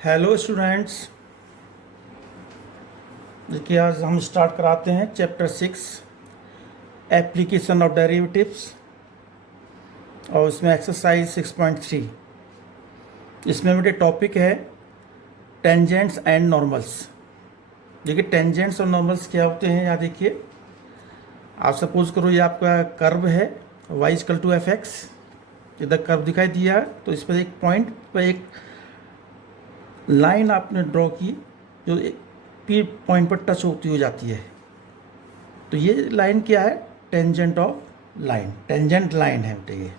Hello students. देखिए आज हम स्टार्ट कराते हैं चैप्टर 6 एप्लीकेशन ऑफ डेरिवेटिव्स और इसमें एक्सरसाइज 6.3। इसमें मेरे टॉपिक है टेंजेंट्स एंड नॉर्मल्स। देखिए टेंजेंट्स और नॉर्मल्स क्या होते हैं। यहाँ देखिए आप सपोज करो ये आपका कर्व है y equal to F X. इधर कर्व दिखाई दिया है तो इस पर एक पॉइंट पर एक लाइन आपने ड्रॉ की जो पी पॉइंट पर टच होती हो जाती है। तो ये लाइन क्या है? Tangent of line, tangent line है बेटे। ये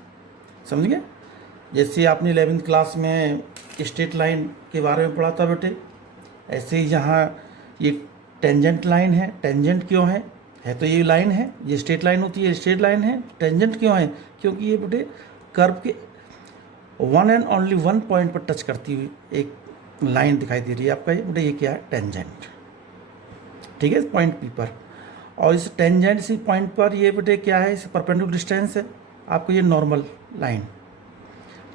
समझ गए? जैसे आपने 11th क्लास में स्ट्रेट लाइन के बारे में पढ़ा था बेटे, ऐसे ही यहाँ ये टेंजेंट लाइन है। टेंजेंट क्यों है? तो ये लाइन है, ये स्ट्रेट लाइन होती है, स्ट्रेट लाइन है। टेंजेंट क्यों है? क्योंकि ये बेटे कर्व के one and only one point पर टच करती हुई एक लाइन दिखाई दे रही है आपका। ये बेटे ये क्या है? टेंजेंट। ठीक है, पॉइंट पी पर। और इस टेंजेंट सी पॉइंट पर ये बेटे क्या है? इस परपेंडिकुलर डिस्टेंस है आपको, ये normal line.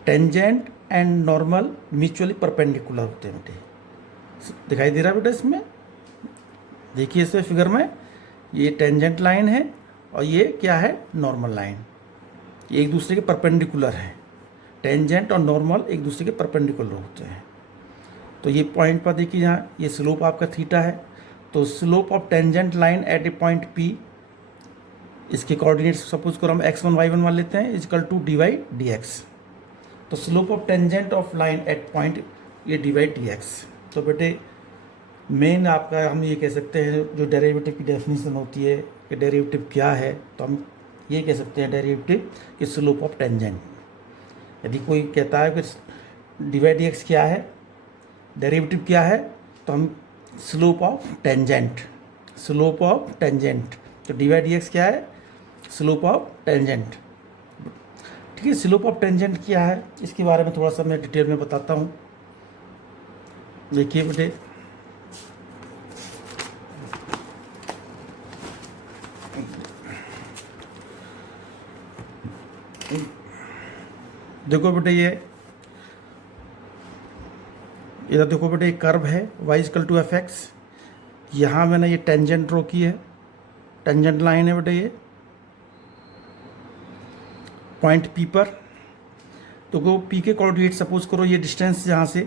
Tangent and normal mutually perpendicular होते हैं बेटे। दिखाई दे रहा है बेटा इसमें? देखिए इसमें फिगर में ये टेंजेंट लाइन है और ये क्या है? Normal line. ये एक दूसरे के परपेंडिकुलर है। टेंजेंट और नॉर्मल एक दूसरे के परपेंडिकुलर होते हैं। तो ये पॉइंट पर देखिए यहाँ ये स्लोप आपका थीटा है। तो slope of tangent line eight A point P, इसके कोऑर्डिनेट्स सपोज करो हम x1 y1 मान लेते हैं, इजकल टू dy dx। तो slope of tangent of line at point ये dy dx। तो बेटे मेन आपका हम ये कह सकते हैं जो डेरिवेटिव की डेफिनेशन होती है कि डेरिवेटिव क्या है, तो हम ये कह सकते हैं डेरिवेटिव कि स्लोप ऑफ टेंजेंट। यदि कोई कहता है कि dy dx क्या है, डेरिवेटिव क्या है, तो हम slope of tangent, slope of tangent. तो dy dx क्या है? Slope of tangent. ठीक है, स्लोप ऑफ टेंजेंट क्या है इसके बारे में थोड़ा सा मैं डिटेल में बताता हूँ। देखिए बेटे देखो बेटे ये इधर देखो बेटे एक कर्व है y equal to F X. यहाँ मैंने ये टेंजेंट ड्रॉ की है, टेंजेंट लाइन है बेटे ये पॉइंट P पर। तो वो P के कोऑर्डिनेट सपोज करो ये डिस्टेंस यहाँ से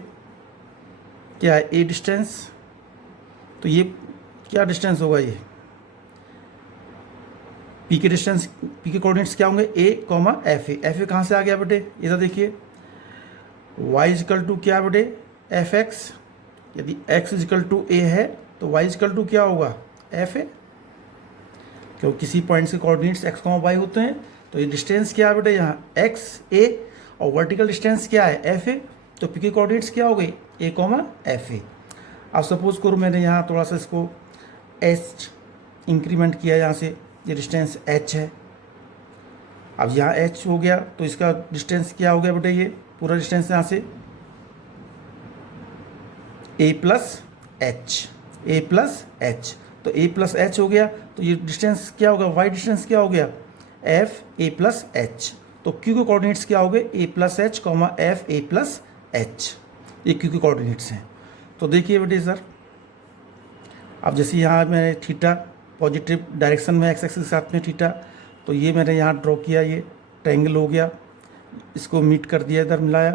क्या है? a distance. तो ये क्या डिस्टेंस होगा? ये P के डिस्टेंस, P के कोऑर्डिनेट्स क्या होंगे? a, f a। f a कहाँ से आ गया बेटे? इधर देखिए y इक्वल टू क्या बेटे? F x. यदि x इक्वल टू ए है तो y इक्वल टू क्या होगा? F A. क्योंकि किसी पॉइंट के कोऑर्डिनेट्स x, y होते हैं। तो ये डिस्टेंस क्या है बेटे? यहाँ x a और वर्टिकल डिस्टेंस क्या है? एफ ए। तो p के कोऑर्डिनेट्स क्या हो गए? a, F A. अब सपोज करो मैंने यहाँ थोड़ा सा इसको h इंक्रीमेंट किया, यहाँ से ये डिस्टेंस h है। अब यहाँ h हो गया तो इसका डिस्टेंस क्या हो गया बेटे? ये पूरा डिस्टेंस यहाँ से a प्लस एच। तो a प्लस एच हो गया तो ये डिस्टेंस क्या होगा? y डिस्टेंस क्या हो गया? F a plus H. तो q के कोऑर्डिनेट्स क्या हो गए? a plus H F a plus H. ये q के कोऑर्डिनेट्स हैं। तो देखिए बेटे सर, अब जैसे यहाँ मैंने थीटा पॉजिटिव डायरेक्शन में x एक्सिस के साथ में थीटा, तो ये मैंने यहाँ ड्रॉ किया, ये ट्रायंगल हो गया, इसको मीट कर दिया, इधर मिलाया।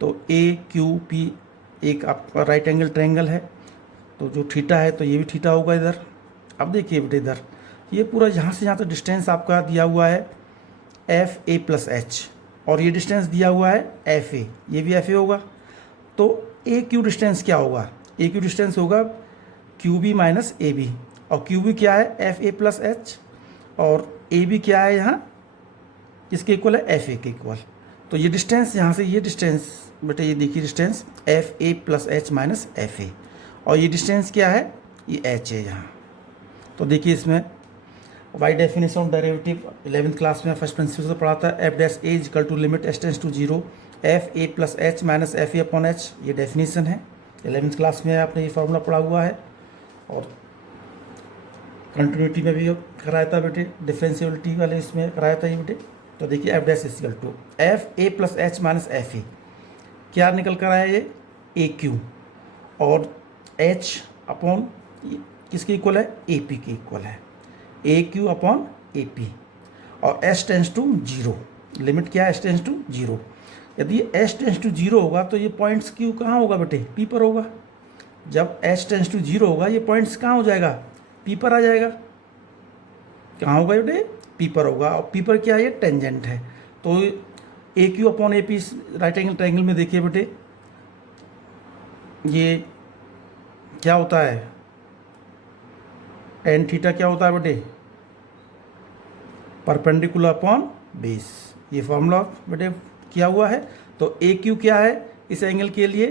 तो ए क्यू पी एक आपका राइट एंगल ट्रायंगल है। तो जो थीटा है तो ये भी थीटा होगा इधर। अब देखिए बेटे इधर ये पूरा यहाँ से यहाँ तक डिस्टेंस आपका दिया हुआ है एफ ए प्लस एच, और ये डिस्टेंस दिया हुआ है एफ ए, ये भी एफ ए होगा। तो ए क्यू डिस्टेंस क्या होगा? ए क्यू डिस्टेंस होगा Q B minus A B. और क्यू बी क्या है? F A plus H. और ए बी क्या है यहाँ? किसके इक्वल है? एफ ए के इक्वल। तो ये डिस्टेंस यहाँ से ये डिस्टेंस बेटे ये देखिए distance F A plus H minus F ए, और ये डिस्टेंस क्या है? ये एच है यहाँ। तो देखिए इसमें by definition of derivative 11th class में फर्स्ट प्रिंसिपल से पढ़ा था। F dash A equal to limit H tends to zero F A plus H minus F A upon H, ये डेफिनेशन है। 11th क्लास में आपने ये फार्मूला पढ़ा हुआ है और कंटिन्यूटी में भी कराया था बेटे, डिफरेंशियबिलिटी वाले इसमें कराया था ये बेटे। तो देखिए F dash equal to F A plus H minus F A, क्या निकल कर आया? ये ए क्यू। और एच अपॉन किसके इक्वल है, ए पी के इक्वल है, A Q upon A P, और S tends to zero, limit क्या है, एस टेंस टू जीरो। यदि एस टेंस टू जीरो होगा तो ये पॉइंट्स क्यू कहाँ होगा बेटे, पी पर होगा। जब एस टेंस टू जीरो होगा ये पॉइंट्स कहाँ हो जाएगा, पी पर आ जाएगा। कहाँ होगा बेटे, पी पर होगा, और पी पर क्या है, ये टेंजेंट है। तो A Q upon A P right angle triangle में देखिए बेटे, ये क्या होता है, टेन थीटा क्या होता है बेटे, परपेंडिकुलर अपॉन बेस। ये फॉर्मूला बेटे किया हुआ है। तो ए क्यू क्या है इस एंगल के लिए,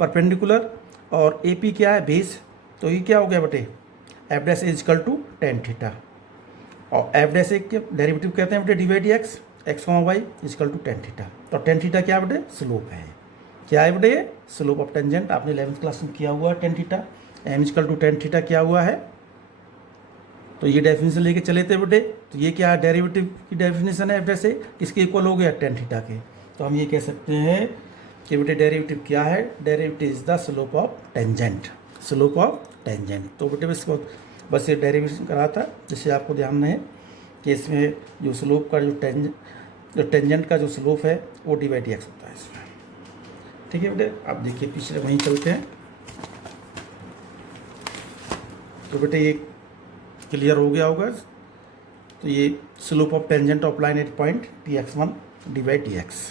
परपेंडिकुलर, और ए पी क्या है, बेस। तो ये क्या हो गया बेटे, F dash is equal to tan theta, और एफ डैश के डेरिवेटिव कहते हैं बेटे D by D x, X comma Y is equal to tan theta. तो टेन थीटा क्या है बेटे, स्लोप है। क्या है बेटे, स्लोप ऑफ टेंजेंट। आपने 11th क्लास में किया हुआ है tan theta, M is equal to tan theta किया हुआ है। तो ये डेफिनेशन लेके चले थे बेटे। तो ये क्या है, डेरिवेटिव की डेफिनेशन है एफ डैश से, किसके इक्वल हो गया, टेन थीटा के। तो हम ये कह सकते हैं कि बेटे डेरिवेटिव क्या है, derivative is the slope of tangent, slope of tangent. तो बेटे इसको बस ये डेरिवेशन करा था, जिससे आपको ध्यान है कि इसमें जो स्लोप का जो टेंजेंट का जो स्लोप है वो डी बाई डी एक्स होता है इसमें। ठीक है बेटे, आप देखिए पिछले वहीं चलते हैं। तो बेटे ये क्लियर हो गया होगा। तो ये slope of tangent of line at point P X one D by D x.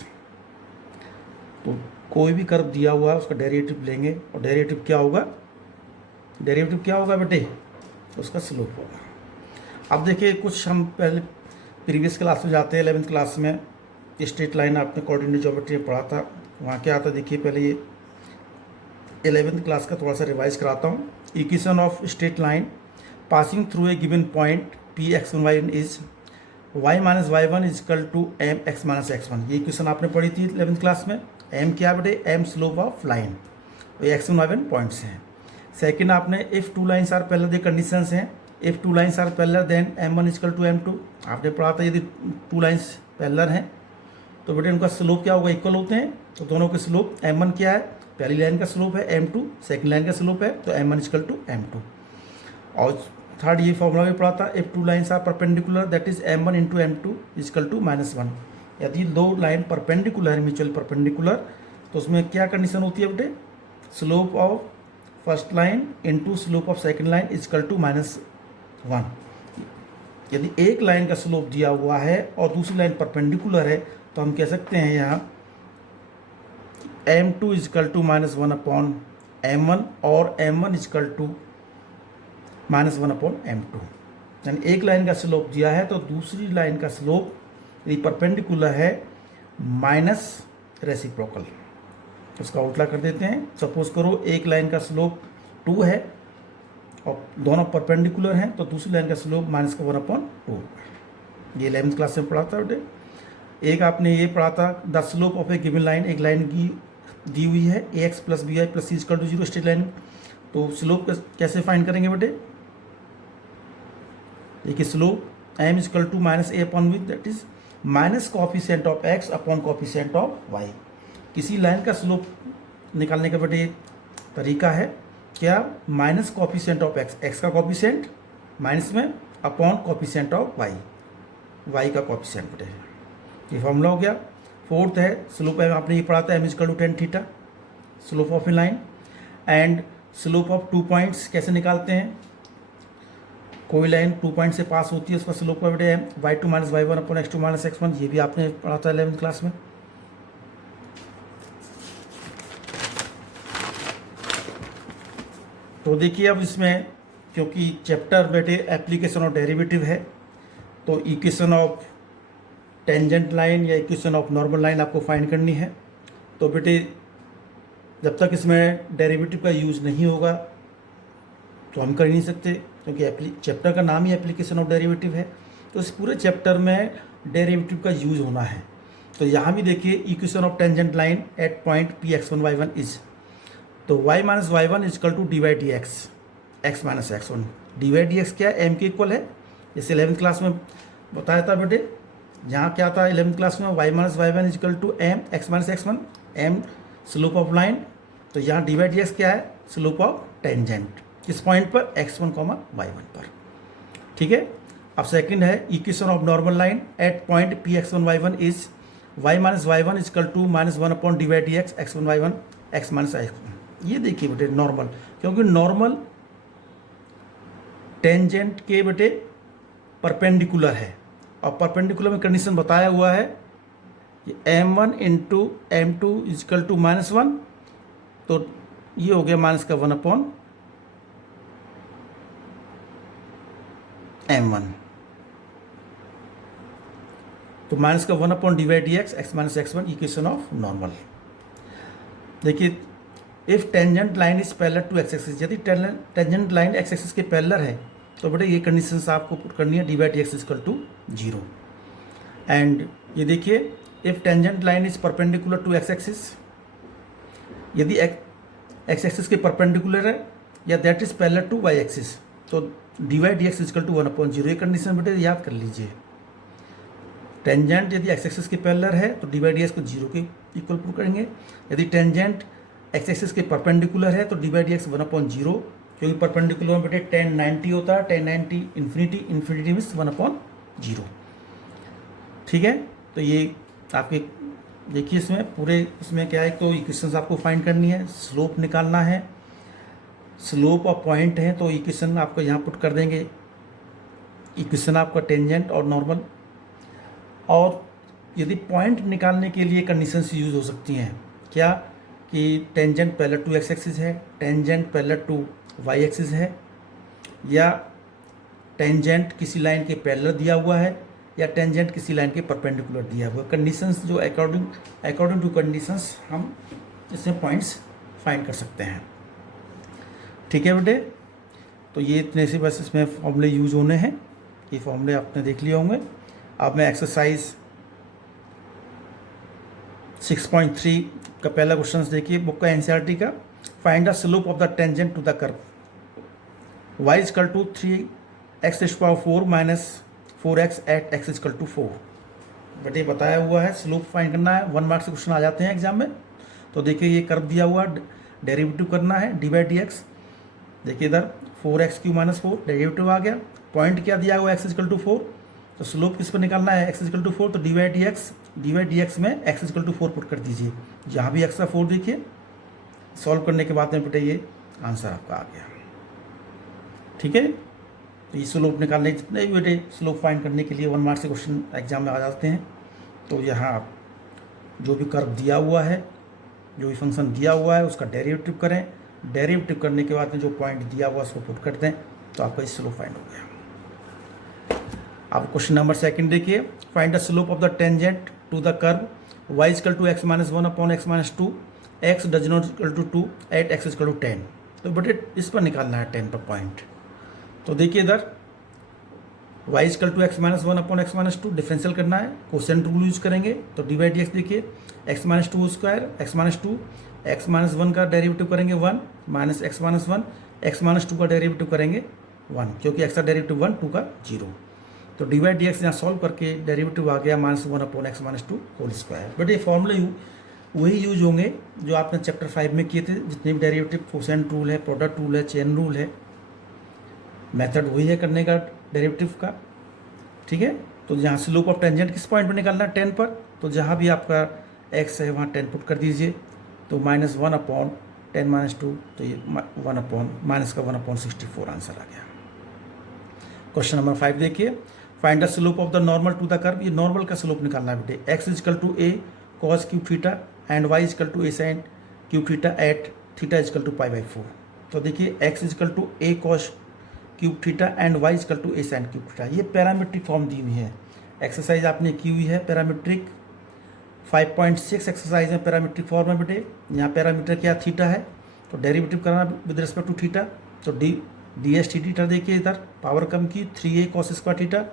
तो कोई भी कर्व दिया हुआ है उसका डेरिवेटिव लेंगे, और डेरिवेटिव क्या होगा, डेरिवेटिव क्या होगा बेटे, उसका स्लोप होगा। अब देखिए कुछ हम पहले प्रीवियस क्लास में जाते हैं, 11th क्लास में स्ट्रेट लाइन आपने कोऑर्डिनेट ज्योमेट्री में पढ़ा था। वहाँ क्या आता, देखिए पहले ये 11th क्लास का थोड़ा सा रिवाइज कराता हूँ। Equation of straight line passing through a given point P X one Y is Y minus Y one is equal to M X minus X one. ये इक्वेशन आपने पढ़ी थी 11th क्लास में। एम क्या बेटे, M slope of line, ये X one Y one points हैं। Second आपने if two lines are parallel, the conditions हैं, if two lines are parallel then M one equal to M two. आपने पढ़ा था यदि टू लाइन्स पैरेलल हैं तो बेटे उनका स्लोप क्या होगा, इक्वल होते हैं। तो दोनों के स्लोप एम वन क्या है, पहली लाइन का स्लोप है एम टू, सेकेंड लाइन का स्लोप है तो M one equal to M two. और थर्ड ये फॉर्मूला भी पढ़ा था, if two lines are perpendicular that is M one into M two equal to minus one. यदि दो लाइन परपेंडिकुलर है, म्यूचुअल परपेंडिकुलर, तो उसमें क्या कंडीशन होती है बेटे, slope of first line into slope of second line equal to minus one. यदि एक लाइन का स्लोप दिया हुआ है और दूसरी लाइन परपेंडिकुलर है तो हम कह सकते हैं यहाँ M two is equal to minus one upon M one और M one is equal to minus one upon M two. यानी एक लाइन का स्लोप दिया है तो दूसरी लाइन का स्लोप यदि परपेंडिकुलर है माइनस रेसिप्रोकल। उसका उल्टा कर देते हैं। सपोज करो एक लाइन का स्लोप 2 है और दोनों परपेंडिकुलर हैं तो दूसरी लाइन का स्लोप माइनस का 1/2। ये 11th क्लास में पढ़ा था बेटे। एक आपने ये पढ़ा था the slope of a given line, एक लाइन की दी हुई है A X plus by plus C equal to 0 straight line. तो स्लोप कैसे फाइंड करेंगे बेटे, देखिए slope M equal to minus A upon with that is minus coefficient of X upon coefficient of Y. किसी लाइन का slope निकालने का बेटे तरीका है क्या, minus coefficient of X, X का कॉफिशिएंट माइनस में upon coefficient of Y, Y का कॉफिशिएंट बेटे। ये फॉर्मूला हो गया। फोर्थ है स्लोप है, आपने ये पढ़ा था M equal to tan theta, slope of a line. And slope of 2 points कैसे निकालते हैं, कोई लाइन 2 पॉइंट से पास होती है उसका स्लोप का बेटे है Y two minus Y one upon X two minus X one. ये भी आपने पढ़ा था 11th क्लास में। तो देखिए अब इसमें क्योंकि चैप्टर बेटे एप्लीकेशन ऑफ डेरिवेटिव है तो इक्वेशन ऑफ टेंजेंट लाइन या इक्वेशन ऑफ नॉर्मल लाइन आपको फाइंड करनी है। तो बेटे जब तक इसमें डेरिवेटिव का यूज़ नहीं होगा तो हम कर ही नहीं सकते, क्योंकि चैप्टर का नाम ही एप्लीकेशन ऑफ डेरिवेटिव है। तो इस पूरे चैप्टर में डेरिवेटिव का यूज़ होना है। तो यहाँ भी देखिए equation of tangent line at point P X one Y one is, तो Y minus Y one is equal to D Y D x, x minus X one. D Y D x क्या है, M के equal है। जैसे 11th class में बताया था बेटे, यहाँ क्या था 11th क्लास में, Y minus Y one is equal to M X minus X one, M slope of line. तो यहाँ डी वाई डी एक्स क्या है, स्लोप ऑफ टेंजेंट किस पॉइंट पर, x1 y1 पर। ठीक है। अब सेकंड है equation of normal line at point P x1 y1 is y minus y1 equal to minus 1 upon D by D X x1 y1 x minus x1। ये देखिए बेटे नॉर्मल, क्योंकि नॉर्मल टेंजेंट के बेटे परपेंडिकुलर है, और perpendicular में condition बताया हुआ है कि m1 into m2 is equal to -1, तो ये हो गया माइनस का 1 अपॉन m1, तो माइनस का 1 upon D by D X x minus x1 equation of normal. देखिए if tangent line is parallel to X axis, यदि टेंजेंट लाइन एक्स एक्सिस के पैरेलल है तो बेटे ये कंडीशंस आपको पुट करनी है, D by D x is equal to 0। And ये देखिए if tangent line is perpendicular to X axis, यदि एक्स एक्सिस के परपेंडिकुलर है या that is parallel to Y axis, तो D by D x is equal to 1 upon 0। ये condition बेटे याद कर लीजिए। टेंजेंट यदि एक्स एक्सिस के पैरेलल है तो डी बाई डी एक्स को 0 के इक्वल पुट करेंगे, यदि टेंजेंट एक्स एक्सिस के परपेंडिकुलर है तो D by D x 1 upon 0, क्योंकि परपेंडिकुलर में बेटे tan 90 होता है, tan 90 infinity, infinity means 1 upon 0। ठीक है, तो ये आपके देखिए इसमें पूरे इसमें क्या है, तो इक्वेशंस आपको फाइंड करनी है, स्लोप निकालना है, स्लोप और पॉइंट है तो इक्वेशन आपको यहाँ पुट कर देंगे, इक्वेशन आपका टेंजेंट और नॉर्मल। और यदि पॉइंट निकालने के लिए कंडीशंस यूज हो सकती हैं, क्या कि tangent parallel to X axis है, tangent parallel to Y axis है, या टेंजेंट किसी लाइन के पैरेलल दिया हुआ है, या टेंजेंट किसी लाइन के परपेंडिकुलर दिया हुआ है। कंडीशंस जो अकॉर्डिंग टू कंडीशंस हम इसमें पॉइंट्स फाइंड कर सकते हैं। ठीक है बेटे, तो ये इतने से बस इसमें फॉर्मूले यूज होने हैं, ये फॉर्मूले आपने देख लिए होंगे। अब मैं एक्सरसाइज 6.3 का पहला क्वेश्चन देखिए बुक का एनसीईआरटी का। Find the slope of the tangent to the curve y is equal to 3x⁴ minus 4x at x is equal to 4। बेटे बताया हुआ है स्लोप फाइंड करना है, 1 मार्क्स से क्वेश्चन आ जाते हैं एग्जाम में। तो देखिए ये कर्व दिया हुआ, डेरिवेटिव करना है डी बाई डी एक्स। देखिए इधर 4x³ माइनस 4 डेरिवेटिव आ गया, पॉइंट क्या दिया हुआ x इजकल टू 4, तो स्लोप किस पर निकालना है, x इजकल टू 4, तो डी बाई डी एक्स में x इजकल टू 4 पुट कर दीजिए। जहाँ भी x का 4 देखिए, सॉल्व करने के बाद में बेटे ये आंसर आपका आ गया। ठीक है, तो ये स्लोप निकालने जितने भी बेटे स्लोप फाइंड करने के लिए 1 मार्क्स से क्वेश्चन एग्जाम में आ जाते हैं। तो यहाँ आप जो भी कर्व दिया हुआ है, जो भी फंक्शन दिया हुआ है उसका डेरिवेटिव करें, डेरिवेटिव करने के बाद में जो पॉइंट दिया हुआ उसको पुट कर दें, तो आपका स्लोप फाइंड हो गया। अब क्वेश्चन नंबर सेकंड देखिए, find the slope of the tangent to the curve y is equal to x minus 1 upon x minus 2, x does not equal to 2 at x is equal to 10। तो बेटे इस पर निकालना है 10 पर पॉइंट। तो देखिए इधर y is equal to x minus 1 upon x minus 2 differential करना है, क्वोशिएंट रूल यूज करेंगे। तो डी बाई डी एक्स देखिए x minus 2 square, x minus 2, x minus 1 का डेरिवेटिव करेंगे 1 minus x minus 1, x minus 2 का डेरिवेटिव करेंगे 1, क्योंकि x का डेरिवेटिव 1, 2 का 0। तो डी बाई डी एक्स यहाँ सॉल्व करके डेरिवेटिव आ गया -1 upon x minus 2 whole square. But ये फॉर्मूले वही यूज होंगे जो आपने चैप्टर 5 में किए थे, जितने भी डेरिवेटिव, क्वोशिएंट रूल है, प्रोडक्ट रूल है, चेन रूल है, मेथड वही है करने का डेरिवेटिव का। ठीक है, तो यहाँ स्लोप ऑफ टेंजेंट किस पॉइंट पर निकालना है, 10 पर। तो जहाँ भी आपका x है वहाँ 10 पुट कर दीजिए, तो -1 अपॉन 10 माइनस 2, तो ये 1 अपॉन माइनस का 1 अपॉन 64 आंसर आ गया। क्वेश्चन नंबर 5 देखिए, find the slope of the normal to the curve. ये नॉर्मल का स्लोप निकालना है बेटे, x is equal to a cos cube theta and y is equal to a sin cube theta at theta is equal to π/4। तो देखिए x is equal to a cos cube theta and y is equal to a sin cube theta. ये parametric form दी हुई है, exercise आपने की हुई है पैरामीट्रिक। 5.6 एक्सरसाइज में पैरामीट्रिक फॉर्म है बेटे। यहाँ पैरामीटर क्या थीटा है, तो डेरिवेटिव करना विद रिस्पेक्ट टू थीटा। तो डी एस थीटा देखिए इधर पावर कम की 3a cos square theta,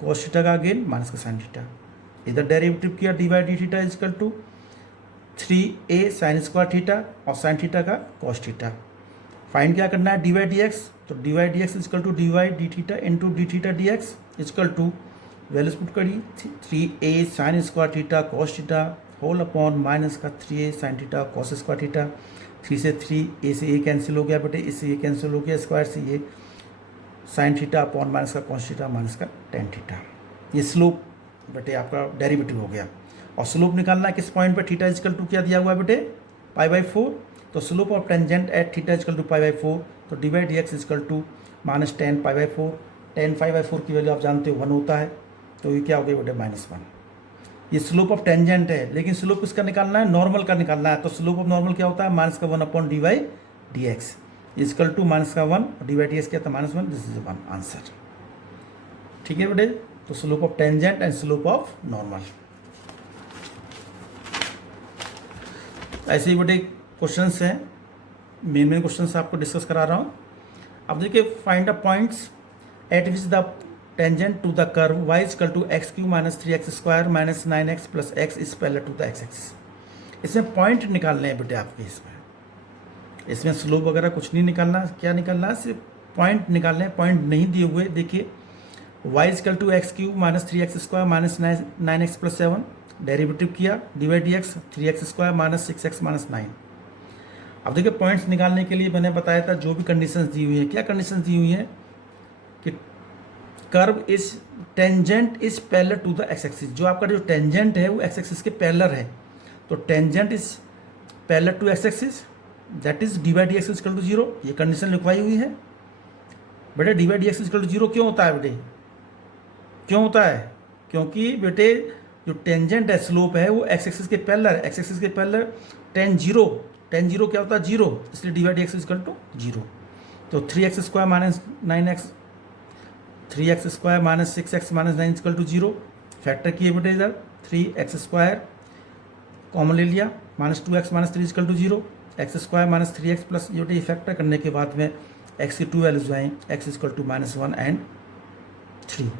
cos theta का अगेन माइनस का साइन थीटा। इधर डेरिवेटिव किया d by d theta is equal to 3a sine square theta और साइन थीटा का cos थीटा। फाइंड क्या करना है, डी बाई डी एक्स। तो D by D x is equal to D Y d theta into d theta D x is equal to values put करी 3a sine square theta cos theta whole upon minus का 3a sine theta cos square theta 3 से 3, ए से ए cancel हो गया बेटे, इससे ये cancel हो गया, स्क्वायर से ये साइन थीटा अपॉन माइनस का कॉस थीटा माइनस का टेन थीटा। ये स्लोप बेटे आपका डेरिवेटिव हो गया। और स्लोप निकालना है किस पॉइंट पे, थीटा इजकल टू क्या दिया हुआ है बेटे, π/4। तो slope of tangent at theta is equal to π/4, तो divide dx is equal to minus tan π/4। Tan π/4 की वैल्यू आप जानते हो 1 होता है, तो ये क्या हो गया बेटे -1। ये स्लोप ऑफ टेंजेंट है, लेकिन स्लोप किसका निकालना है, नॉर्मल का निकालना है। तो स्लोप ऑफ नॉर्मल क्या होता है, -1 upon dy/dx is equal to -1 dy/dx क्या था -1। This is one answer. ठीक है बेटे, तो slope of tangent and slope of normal. ऐसे ही बेटे क्वेश्चंस हैं, मेन क्वेश्चंस आपको डिस्कस करा रहा हूँ। अब देखिए, find the points at which the tangent to the curve y is equal to x³ minus 3x square minus 9x plus x is parallel to the x axis. इसमें point निकालने हैं बेटे आपके, इसमें स्लोप वगैरह कुछ नहीं निकालना। क्या निकालना है, सिर्फ पॉइंट निकालने हैं। पॉइंट नहीं दिए हुए, देखिए y is equal to x³ minus 3x square minus 9x plus 7, derivative किया, divide dx 3x square minus 6x minus 9। अब देखिए, पॉइंट्स निकालने के लिए मैंने बताया था जो भी कंडीशंस दी हुई है। क्या कंडीशंस दी हुई है कि curve is tangent is parallel to the x axis. जो आपका जो टेंजेंट है वो x एक्सिस के पैरेलल है, तो tangent is parallel to x axis, that is divide dx is equal to 0। ये कंडीशन लिखवाई हुई है बेटे। डिवाइड dx इजकल टू 0 क्यों होता है बेटे, क्यों होता है, क्योंकि बेटे जो टेंजेंट है, स्लोप है, वो x एक्सिस के पैरेलल है। x एक्सिस के पैरेलल टेन जीरो क्या होता है 0, इसलिए डिवाइड dx इजकल टू 0। तो 3x square minus 9x, 3x square minus 6x minus 9 equal to 0। Factor किए बेटे, इधर 3x स्क्वायर कॉमन ले लिया, minus 2x minus 3 equal to 0, x square minus 3x plus ये फैक्टर करने के बाद में x की 2 वैल्यूज आएँ, x इजकल टू -1 एंड 3,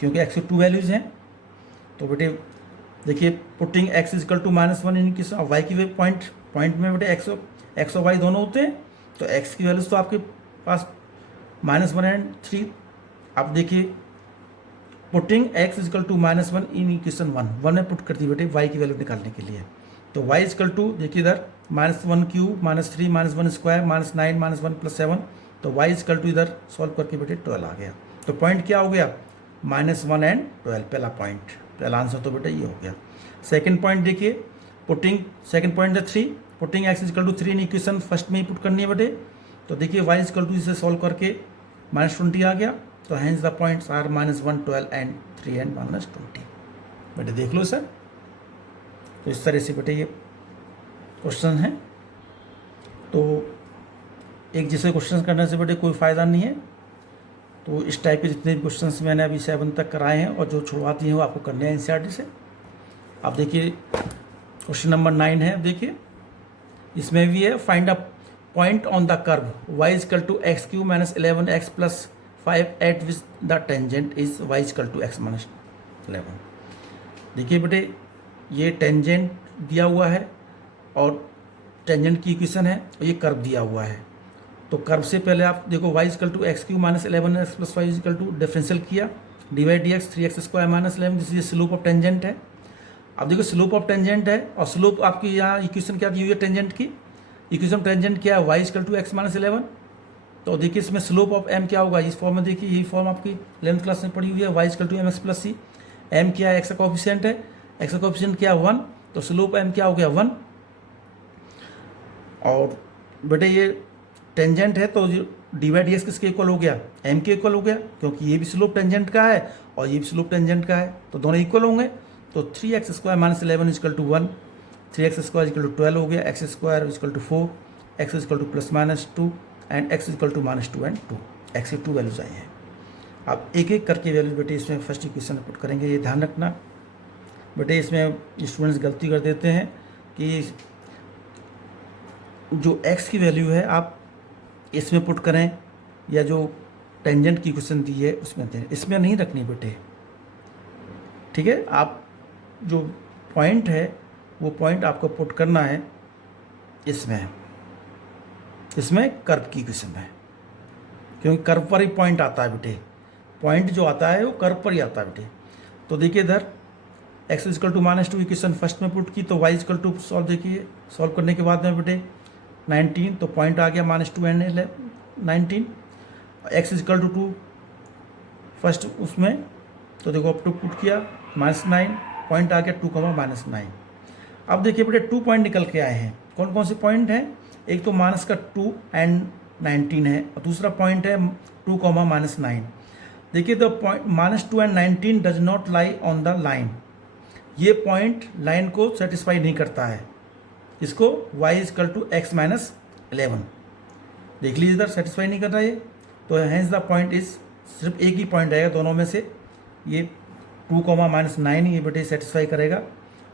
क्योंकि x की 2 वैल्यूज हैं। तो बेटे देखिए, पुटिंग x इजकल टू -1 इनकी y की पॉइंट में बेटे x और y दोनों होते हैं, तो x की वैल्यूज तो आपके पास -1 एंड 3। आप देखिए, putting x is equal to -1 in equation 1 में पुट करती बेटे y की वैल्यू निकालने के लिए। तो y इजकल टू देखिए इधर -1³ -3 -1 स्क्वायर -9 -1 प्लस 7, तो y इजकल टू इधर सॉल्व करके बेटे 12 आ गया। तो पॉइंट क्या हो गया, -1 एंड 12, पहला पॉइंट, पहला आंसर तो बेटा ये हो गया। सेकंड पॉइंट देखिए, पुटिंग सेकंड पॉइंट है 3, putting x is equal to 3 in equation first में ही पुट करनी है बेटे। तो देखिए y इजकल टू इसे सॉल्व करके -20 आ गया, तो hence the points are -1 12 and 3 and -20 बेटे। देख लो सर, तो इस तरह से बेटे ये क्वेश्चन है। तो एक जैसे क्वेश्चन करने से बेटे कोई फ़ायदा नहीं है। तो इस टाइप के जितने भी क्वेश्चंस मैंने अभी 7 तक कराए हैं और जो छुड़वाती हैं वो आपको करने हैं एनसीईआरटी से। अब देखिए क्वेश्चन नंबर 9 है, देखिए इसमें भी है, find a point on the curve y is equal to x³ minus 11x plus 5 at which the tangent is y is equal to x minus 11। देखिए बेटे, ये टेंजेंट दिया हुआ है और टेंजेंट की इक्वेशन है और ये कर्व दिया हुआ है। तो कर्व से पहले आप देखो y is equal to x³ minus 11x plus 5 equal to differential किया, divide dx 3x square minus 11, this is slope of tangent है। अब देखो स्लोप ऑफ टेंजेंट है और स्लोप आपकी यहाँ इक्वेशन क्या दी हुई है टेंजेंट की, इक्वेशन टेंजेंट क्या है y is equal to x minus 11। तो देखिए इसमें स्लोप ऑफ m क्या होगा, इस फॉर्म में देखिए, यही फॉर्म आपकी 11th क्लास में पढ़ी हुई है, y is equal to mx plus c। m क्या है, x का कोफिशिएंट है, x का कोफिशिएंट क्या है 1, तो स्लोप m क्या हो गया 1। और बेटे ये टेंजेंट है, तो डिवाइड dx किसके इक्वल हो गया, m के इक्वल हो गया, क्योंकि ये भी स्लोप टेंजेंट का है और ये भी स्लोप टेंजेंट का है, तो दोनों इक्वल होंगे। तो 3x square minus 11 equal to 1, 3x square equal to 12 हो गया, x square equal to 4, x is equal to plus minus 2 and x is equal to -2 and 2, x की 2 वैल्यूज आई हैं। अब एक एक करके वैल्यू बेटे इसमें फर्स्ट इक्वेशन पुट करेंगे। ये ध्यान रखना बेटे, इसमें स्टूडेंट्स गलती कर देते हैं कि जो x की वैल्यू है आप इसमें पुट करें या जो टेंजेंट की इक्वेशन दी है उसमें दें, इसमें नहीं रखनी बेटे, ठीक है। आप जो पॉइंट है वो पॉइंट आपको पुट करना है इसमें कर्व की इक्वेशन में, क्योंकि कर्व पर ही पॉइंट आता है बेटे, पॉइंट जो आता है वो कर्व पर ही आता है बेटे। तो देखिए इधर x is equal to -2 equation first में पुट की, तो y इजकल टू सॉल्व, देखिए सॉल्व करने के बाद में बेटे 19, तो पॉइंट आ गया -2 and 19। x is equal to 2 first उसमें, तो देखो अब टू पुट किया -9, पॉइंट आ गया 2, -9। अब देखिए बेटे 2 पॉइंट निकल के आए हैं। कौन कौन से पॉइंट हैं? एक तो -2 एंड 19 है, और दूसरा पॉइंट है 2, -9। देखिए the point -2 and 19 does not lie on the line. ये पॉइंट लाइन को सेटिस्फाई नहीं करता है। इसको y इजकल टू x -11 देख लीजिए, इधर सेटिस्फाई नहीं कर रहा है, तो हैंस द पॉइंट इज, सिर्फ एक ही पॉइंट आएगा दोनों में से, ये 2, -9 ये बेटे सेटिस्फाई करेगा,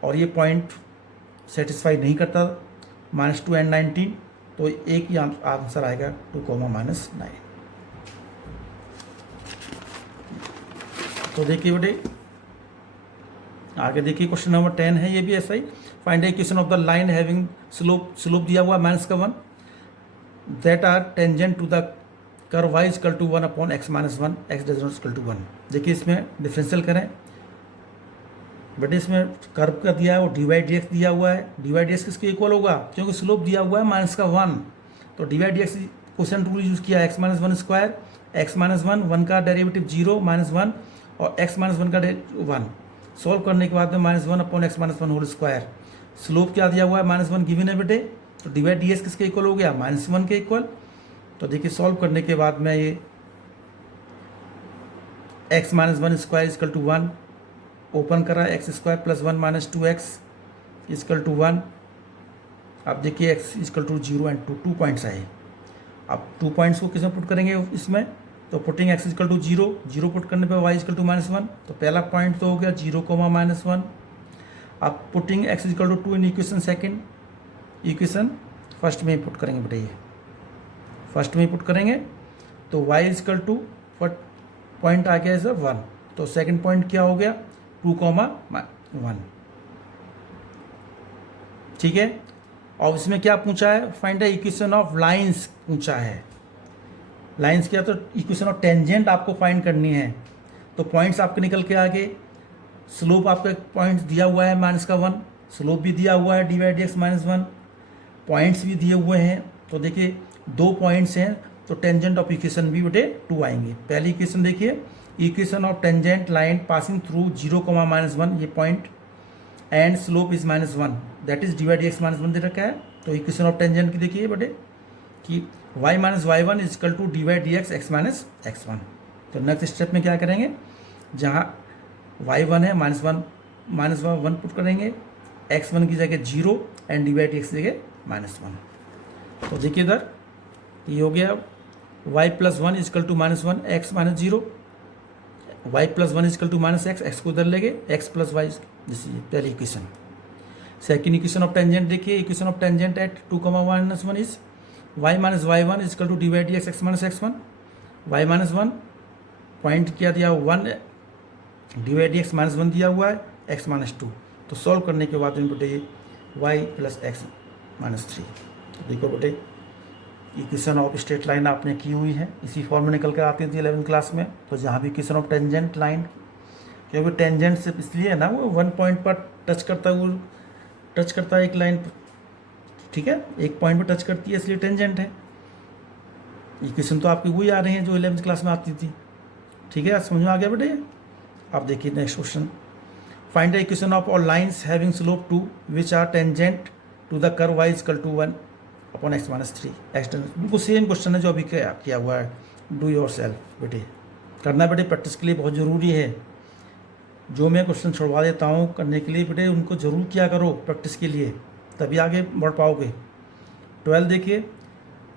और ये पॉइंट सेटिस्फाई नहीं करता -2 एंड 19, तो एक ही आंसर आएगा 2, -9। तो देखिए बेटे आगे देखिए क्वेश्चन नंबर 10 है, ये भी ऐसा ही। Find the equation of the line having slope दिया हुआ -1 that are tangent to the curve y equal to 1 upon x -1 x does not equal to 1। देखिए इसमें डिफरेंशियल करें बेटे, इसमें कर्व का दिया है वो dy/dx दिया हुआ है। dy/dx किसके इक्वल होगा? क्योंकि स्लोप दिया हुआ है -1, तो dy/dx क्वेश्चन रूल यूज किया x -1 स्क्वायर, x -1 का डेरिवेटिव 0 -1 और x -1 का 1। सॉल्व करने के बाद में -1 upon x -1 whole square. Slope क्या दिया हुआ है? -1 गिवन है बेटे, तो dy/dx किसके इक्वल हो गया? -1 के इक्वल। तो देखिए सॉल्व करने के बाद में ये x -1 square equal to 1 open करा, x square plus 1 -2x equal to 1। अब देखिए x equal to 0 and 2 points आए। अब 2 पॉइंट्स को किसमें पुट करेंगे इसमें? तो putting x equal to 0 put करने पे y इक्वल टू -1, तो पहला पॉइंट तो हो गया 0, -1। अब putting x equal to 2 in equation second, equation first में पुट करेंगे बेटे, ये फर्स्ट में पुट करेंगे, तो y इक्वल टू पॉइंट आ गया है सर 1, तो सेकेंड पॉइंट क्या हो गया? 2, 1। ठीक है। और इसमें क्या पूछा है? Find the equation of lines पूछा है। लाइंस क्या? तो इक्वेशन ऑफ टेंजेंट आपको फाइंड करनी है। तो पॉइंट्स आपके निकल के आगे, स्लोप आपका पॉइंट्स दिया हुआ है -1, स्लोप भी दिया हुआ है dy/dx -1, पॉइंट्स भी दिए हुए हैं। तो देखिए 2 पॉइंट्स हैं, तो टेंजेंट ऑफ इक्वेशन भी बेटे 2 आएंगे। पहली इक्वेशन देखिए, equation of tangent line passing through 0, -1 ये point and slope is -1 that is dy/dx -1 दे रखा है। तो इक्वेशन ऑफ टेंजेंट की देखिए बेटे कि y -y1 is equal to dy/dx x -x1। तो नेक्स्ट स्टेप में क्या करेंगे? जहाँ y1 है -1 पुट करेंगे, x1 की जगह 0 एंड dy/dx की जगह -1। तो देखिए इधर ये हो गया y + 1 is equal to -1 x -0, y + 1 is equal to -x, x को उधर लेंगे, x + y, जैसे पहली equation. Second equation of tangent देखिए, equation of tangent at 2, -1 is y -y1 is equal to dy/dx x -x1। y -1 point क्या दिया? 1, dy/dx -1 दिया हुआ है, x -2। तो सॉल्व करने के बाद में बेटे y + x -3। देखो बेटे इक्वेशन ऑफ स्ट्रेट लाइन आपने की हुई है, इसी फॉर्म में निकल कर आती थी 11th क्लास में। तो जहाँ भी इक्वेशन ऑफ टेंजेंट लाइन, क्योंकि टेंजेंट सिर्फ इसलिए है ना, वो 1 पॉइंट पर टच करता है एक लाइन, ठीक है, एक पॉइंट पर टच करती है, इसलिए टेंजेंट है। इक्वेशन तो आपकी वही आ रही हैं जो 11th क्लास में आती थी। ठीक है, समझ में आ गया बेटे? आप देखिए next question, find the equation of all lines having slope 2 which are tangent to the curve y equal to 1 upon x -3। बिल्कुल सेम क्वेश्चन है जो अभी किया हुआ है। डू योर सेल्फ बेटे, करना बेटे प्रैक्टिस के लिए बहुत ज़रूरी है। जो मैं क्वेश्चन छुड़वा देता हूँ करने के लिए बेटे, उनको ज़रूर किया करो प्रैक्टिस के लिए, तभी आगे बढ़ पाओगे। 12 देखिए,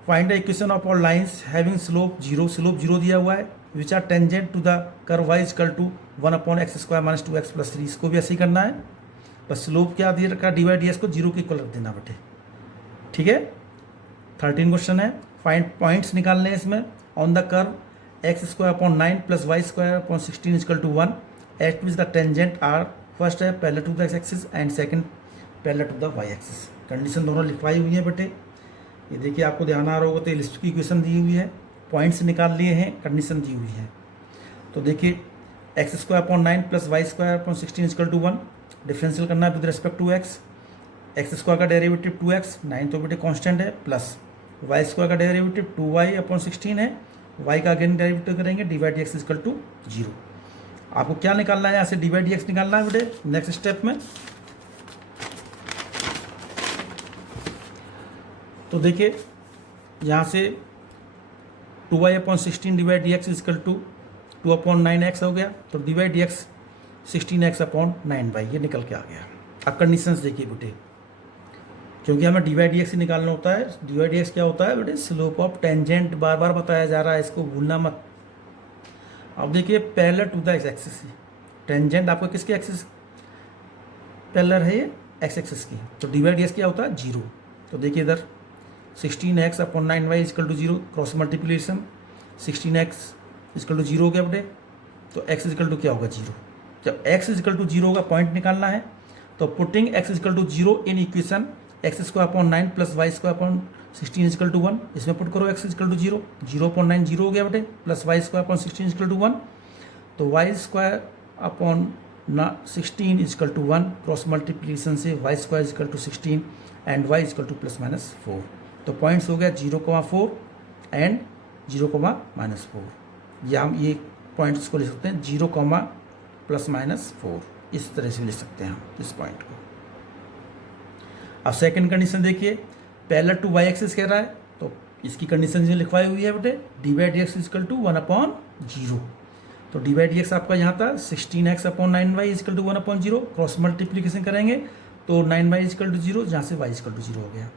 find the equation of all lines having slope 0, slope 0 दिया हुआ है, which are tangent to the curve y equal to 1 upon x² - 2x + 3। इसको भी ऐसे ही करना है, बस स्लोप क्या दिया रखा? dy/dx को 0 के इक्वल रख देना बेटे। ठीक है। 13 क्वेश्चन है, फाइंड पॉइंट्स निकालने हैं इसमें। On the curve x² upon 9 + y² upon 16 equal to 1 at which the tangent are, first है parallel to the x axis and second parallel to the y axis. Condition दोनों लिखवाई हुई है बेटे, ये देखिए आपको ध्यान आ रहा होगा। तो लिस्ट की इक्वेशन दी हुई है, पॉइंट्स निकाल लिए हैं, कंडीशन दी हुई है। तो देखिए x² upon 9 + y² upon 16 equal to 1, differential करना है with respect to x। X square का डेरिवेटिव 2x, 9 तो बेटे कांस्टेंट है, प्लस वाई स्क्वायर का डेरिवेटिव 2y अपॉन 16 है, y का अगेन डेरिवेटिव करेंगे, d by D x is equal to 0। आपको क्या निकालना है, यहाँ से डी बाई डी एक्स निकालना है बेटे नेक्स्ट स्टेप में। तो देखिए यहाँ से 2y upon 16 d by D x is equal to 2 upon 9x हो गया, तो D by D x 16x upon 9y ये निकल के आ गया। अब कंडीशंस देखिए बेटे, क्योंकि हमें डी बाई डी एक्स ही निकालना होता है। डी बाई डी एक्स क्या होता है बेटे, स्लोप ऑफ टेंजेंट, बार बार बताया जा रहा है, इसको भूलना मत। अब देखिए parallel to the x axis, tangent आपका किसके एक्सिस पैरेलल है, ये एक्स एक्सिस की, तो डी बाई डी एक्स क्या होता है 0। तो देखिए इधर 16x upon 9y equal to 0, cross multiplication 16x equal to 0 हो गया बेटे, तो x इजकल टू क्या होगा 0। जब x इजकल टू 0 का पॉइंट निकालना है तो putting x is equal to 0 in equation x square upon 9 plus y square upon 16 equal to 1, इसमें पुट करो x इजकल टू 0, 0 अपॉन 9 0 हो गया बेटे, plus y square upon 16 equal to 1, तो y square upon 16 equal to 1, cross multiplication से y square equal to 16 and y equal to plus minus 4। तो points हो गया 0,4 एंड 0,-4। या हम ये पॉइंट्स को लिख सकते हैं 0, प्लस माइनस 4, इस तरह से लिख सकते हैं हम इस पॉइंट को। अब सेकंड कंडीशन देखिए, पैरेलल टू वाई एक्सिस कह रहा है, तो इसकी कंडीशन जो लिखवाई हुई है बेटे, D by D x is equal to 1/0। तो डी बाई डी एक्स आपका यहाँ था 16x upon 9y equal to 1/0, cross multiplication करेंगे तो 9y इजकल टू 0, जहाँ से y इजकल टू 0 हो गया।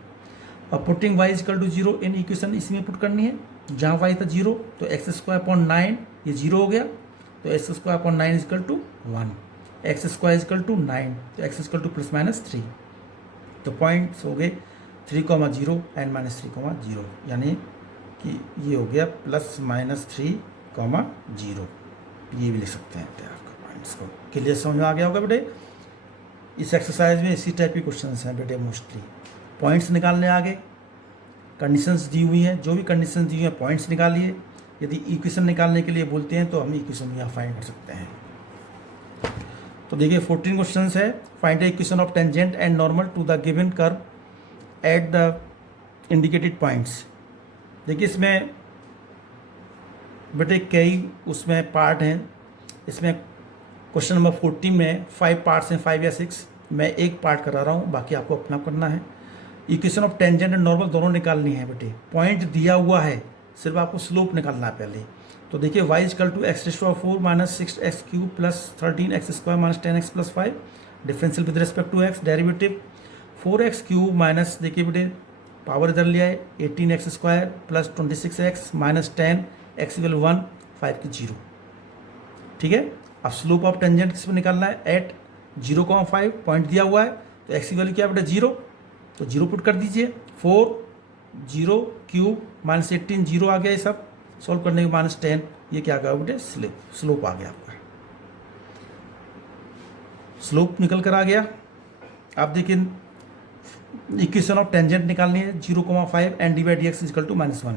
अब putting y is equal to 0 in equation इसमें पुट करनी है, जहाँ y था 0, तो एक्स स्क्वायर अपॉन 9 ये 0 हो गया, तो x square upon 9 equal to 1, x square equal to 9, तो x is equal to plus minus 3। तो पॉइंट्स हो गए 3,0 एंड माइनस 3,0, यानी कि ये हो गया प्लस माइनस 3,0। ये भी लिख सकते हैं आपका पॉइंट्स को। क्लियर समझ में आ गया होगा बेटे। इस एक्सरसाइज में इसी टाइप के क्वेश्चंस हैं बेटे, मोस्टली पॉइंट्स निकालने आगे, कंडीशंस दी हुई हैं, जो भी कंडीशंस दी हुई हैं पॉइंट्स निकालिए। यदि इक्वेशन निकालने के लिए बोलते हैं तो हम इक्वेशन यहाँ फाइंड कर सकते हैं। तो देखिए 14 क्वेश्चंस है। Find the equation of tangent and normal to the given curve at the indicated points. देखिए इसमें बेटे कई उसमें पार्ट हैं, इसमें क्वेश्चन नंबर 14 में 5 पार्ट्स हैं, 5 या 6। मैं एक पार्ट करा रहा हूँ, बाकी आपको अपना करना है। Equation of tangent and normal दोनों निकालनी है बेटे। पॉइंट दिया हुआ है, सिर्फ आपको स्लोप निकालना है पहले। तो देखिए y is equal to x⁴ minus 6x³ plus 13x² minus 10x plus 5, differential with respect to x, derivative 4x³ minus, देखिए बेटे पावर इधर लिया है 18x² plus 26x minus 10, x equal 1, 5 की 0। ठीक है। अब स्लोप ऑफ टेंजेंट किस पर निकालना है, एट 0,5 पॉइंट दिया हुआ है, तो x की वैल्यू क्या बेटा 0, तो 0 पुट कर दीजिए। 4 0³ माइनस 18 0 आ गया, ये सब सॉल्व करने के माइनस 10, ये क्या आ गया बेटे स्लोप आ गया आपका, स्लोप निकल कर आ गया। आप देखिए इक्वेशन ऑफ टेंजेंट निकालनी है 0,5 and d by D x is equal to -1,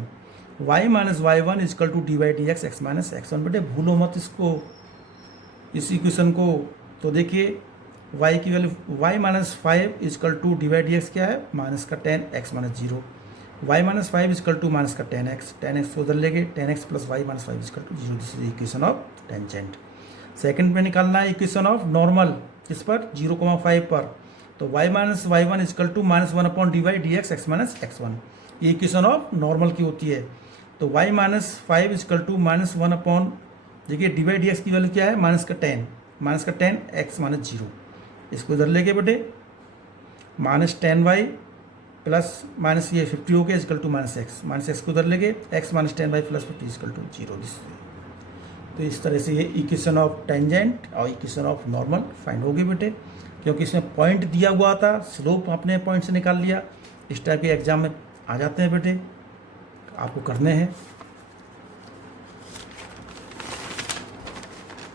y minus y1 equal to d by D x x minus x1। बेटे भूलो मत इसको, इस इक्वेशन को। तो देखिए y की value y minus 5 equal to d by D x क्या है माइनस का 10 x minus 0, y minus 5 equal to minus का 10x, 10x को उधर लेके 10x plus y minus 5 equal to 0। This is equation of tangent. Second में निकालना है इक्वेशन ऑफ नॉर्मल, किस पर 0,5 पर, तो y minus y1 equal to -1 upon D by D x x minus x1, ये इक्वेशन ऑफ नॉर्मल की होती है। तो y minus 5 equal to -1 upon, देखिए डी बाई डी एक्स की वैल्यू क्या है माइनस का 10 x माइनस 0, इसको इधर लेके बेटे माइनस 10y प्लस माइनस ये 50 हो गया इजकल टू माइनस x को उधर लेके x minus 10y plus 50 equal to 0। तो इस तरह से ये इक्वेशन ऑफ टेंजेंट और इक्वेशन ऑफ नॉर्मल फाइंड होगी बेटे, क्योंकि इसमें पॉइंट दिया हुआ था, स्लोप आपने पॉइंट से निकाल लिया। इस टाइप के एग्जाम में आ जाते हैं बेटे, आपको करने हैं।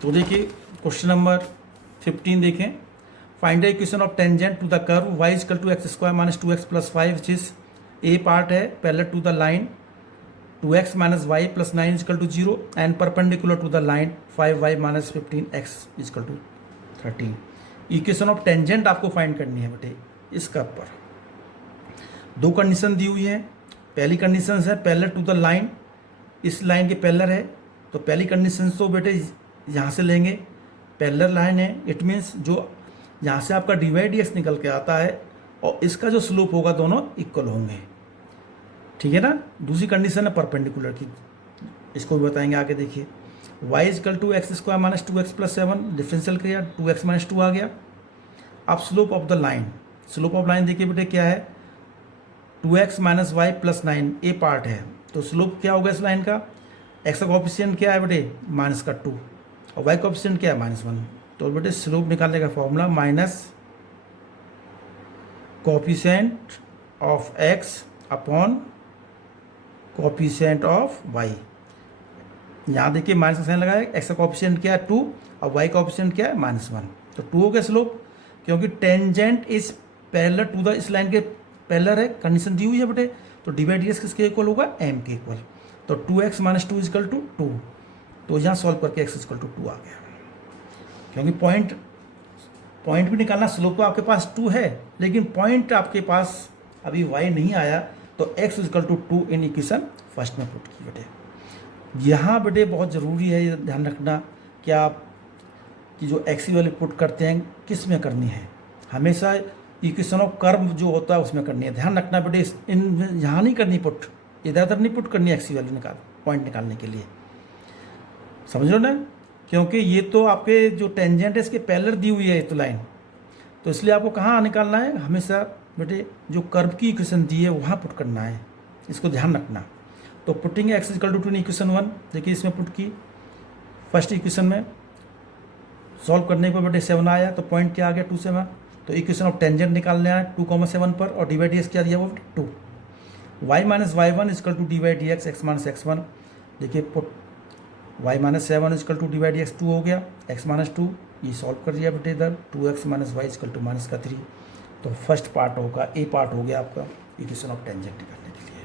तो देखिए क्वेश्चन नंबर 15 देखें। Find the equation of tangent to the curve y is equal to x² minus 2x plus 5 which is a part है parallel to the line 2x minus y plus 9 equal to 0 and perpendicular to the line 5y minus 15x equal to 13। Equation of tangent आपको find करनी है बेटे, इस curve पर। दो condition दी हुई है। पहली कंडीशन है पैरेलल टू द लाइन, इस लाइन के पैरेलल है, तो पहली कंडीशन तो बेटे यहाँ से लेंगे, पैरेलल लाइन है, इट मीन्स जो यहाँ से आपका dy dx निकल के आता है और इसका जो स्लोप होगा दोनों इक्वल होंगे, ठीक है ना। दूसरी कंडीशन है परपेंडिकुलर की, इसको भी बताएंगे आगे। देखिए y इजकल टू x square minus 2x plus 7, differential किया 2x माइनस 2 आ गया। अब slope of the line, slope of line देखिए बेटे क्या है, 2x minus y plus 9 a part है, तो स्लोप क्या होगा इस लाइन का, x का कोएफिशिएंट क्या है बेटे माइनस का 2 और y कोएफिशिएंट क्या है -1, तो बेटे स्लोप निकालने का formula minus coefficient of x upon coefficient of y। यहाँ देखिए माइनस का साइन लगाया, x का कोएफिशिएंट क्या है 2 और y कोएफिशिएंट क्या है -1, तो 2 हो गया स्लोप, क्योंकि tangent is parallel to the, इस लाइन के पैरेलल है, कंडीशन दी हुई है बेटे, तो डी बाई डी एक्स किसके इक्वल होगा, m के इक्वल, तो 2x माइनस 2 इजकल टू 2, तो यहाँ सॉल्व करके x इजकल टू 2 आ गया। क्योंकि पॉइंट भी निकालना, स्लोप तो आपके पास 2 है लेकिन पॉइंट आपके पास अभी y नहीं आया, तो x is equal to 2 in equation first में पुट की बेटे। यहाँ बेटे बहुत ज़रूरी है ये ध्यान रखना कि आप कि जो x की वैल्यू पुट करते हैं किस में करनी है, हमेशा इक्वेशन ऑफ कर्व जो होता है उसमें करनी है। ध्यान रखना बेटे, इन यहाँ नहीं करनी पुट, इधर उधर नहीं पुट करनी है x की वैल्यू पॉइंट निकालने के लिए, समझ लो ना। क्योंकि ये तो आपके जो टेंजेंट है इसके पैरेलल दी हुई है ये तो लाइन, तो इसलिए आपको कहाँ निकालना है, हमेशा बेटे जो कर्व की इक्वेशन दी है वहाँ पुट करना है, इसको ध्यान रखना। तो putting x is equal to 2 in equation 1, देखिए इसमें पुट की फर्स्ट इक्वेशन में, सॉल्व करने पर बेटे 7 आया, तो पॉइंट क्या आ गया 2 से में, तो इक्वेशन ऑफ टेंजेंट निकालने है 2,7 पर, और डी बाई डी एक्स क्या दिया वो 2, y minus Y one is equal to d by D x x minus x1, देखिए put y minus 7 equal to d by D x 2 हो गया, x माइनस 2 ये सॉल्व कर दिया बेटे इधर, 2x minus y equal to minus का 3, तो फर्स्ट पार्ट होगा ए पार्ट हो गया आपका इक्वेशन ऑफ टेंजेंट निकालने के लिए,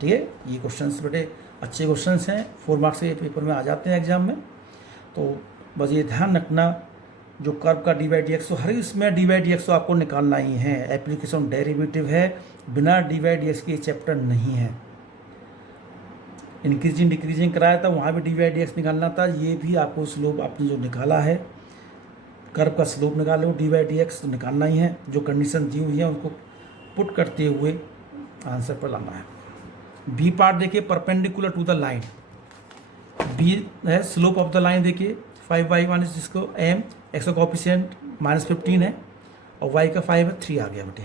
ठीक है। ये क्वेश्चंस बेटे अच्छे क्वेश्चंस हैं, 4 मार्क्स के पेपर में आ जाते हैं एग्जाम में, तो बस ये ध्यान रखना जो कर्व का डी बाई डी एक्स, तो हर इसमें डी बाई डी एक्स तो आपको निकालना ही है, एप्लीकेशन डेरिवेटिव है, बिना डी बाई डी एक्स के चैप्टर नहीं है। इंक्रीजिंग डिक्रीजिंग कराया था, वहाँ भी डी बाई डी एक्स निकालना था, ये भी आपको स्लोप आपने जो निकाला है कर्व का स्लोप निकालो, डी बाई डी एक्स तो निकालना ही है, जो कंडीशन दी हुई है उनको पुट करते हुए आंसर पर लाना है। बी पार्ट देखिए perpendicular to the line, b है स्लोप ऑफ द लाइन, देखिए 5y माइनस जिसको m, x का कोएफिशिएंट -15 है और y का 5 है, 3 आ गया बेटे,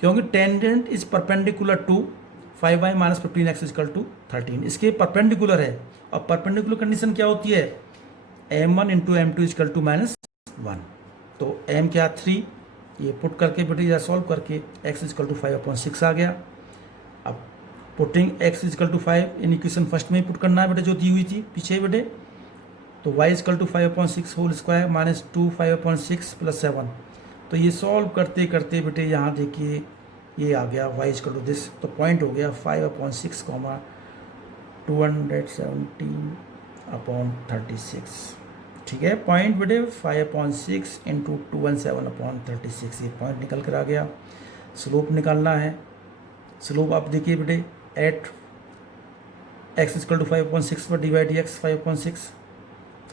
क्योंकि tangent is perpendicular to 5y minus 15x equal to 13, इसके परपेंडिकुलर है, और परपेंडिकुलर कंडीशन क्या होती है, m1 into m2 is equal to -1, तो m क्या 3, ये पुट करके बेटे या सॉल्व करके x इजकल टू 5/6 आ गया। अब putting x is equal to 5 in equation first में ही पुट करना है बेटे जो दी हुई थी पीछे बेटे, तो y is equal to 5/6 whole square minus 2 5/6 plus 7, तो ये सॉल्व करते करते बेटे यहाँ देखिए ये आ गया y इजकल टू दिस, तो पॉइंट हो गया 5/6 217/36, ठीक है। पॉइंट बेटे 5/6 इंटू 217/36, ये पॉइंट निकल कर आ गया। स्लोप निकालना है, स्लोप आप देखिए बेटे एट x इजकल टू 5/6 पर D by D x 5/6